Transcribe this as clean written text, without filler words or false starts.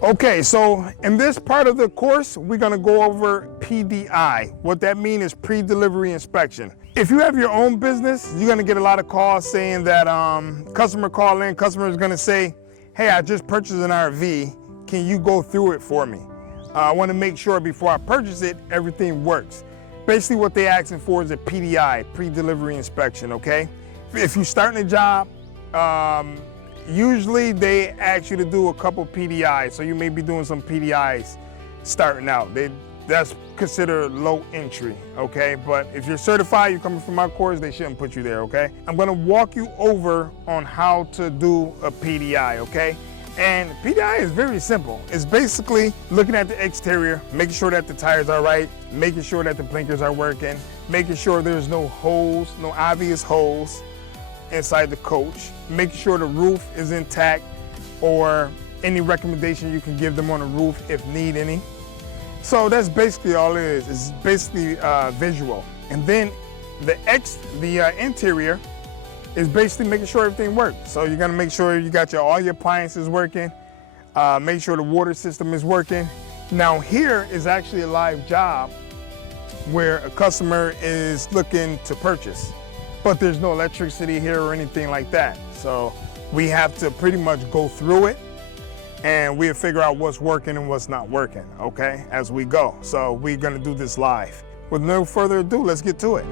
Okay, so in this part of the course, we're gonna go over P.D.I. What that means is pre-delivery inspection. If you have your own business, you're gonna get a lot of calls saying that customer call in, customer is gonna say, hey, I just purchased an RV, can you go through it for me? I wanna make sure before I purchase it, everything works. Basically what they're asking for is a P.D.I, pre-delivery inspection, okay? If you're starting a job, usually they ask you to do a couple P.D.Is, so you may be doing some P.D.Is starting out. That's considered low entry, okay? But if you're certified, you're coming from my course, they shouldn't put you there, okay? I'm gonna walk you over on how to do a P.D.I, okay? And P.D.I is very simple. It's basically looking at the exterior, making sure that the tires are right, making sure that the blinkers are working, making sure there's no holes, no obvious holes inside the coach, making sure the roof is intact, or any recommendation you can give them on the roof if need any. So that's basically all it is. It's basically visual. And then the interior is basically making sure everything works. So you're gonna make sure you got all your appliances working, make sure the water system is working. Now here is actually a live job where a customer is looking to purchase, but there's no electricity here or anything like that. So we have to pretty much go through it and we'll figure out what's working and what's not working, okay, as we go. So we're gonna do this live. With no further ado, let's get to it.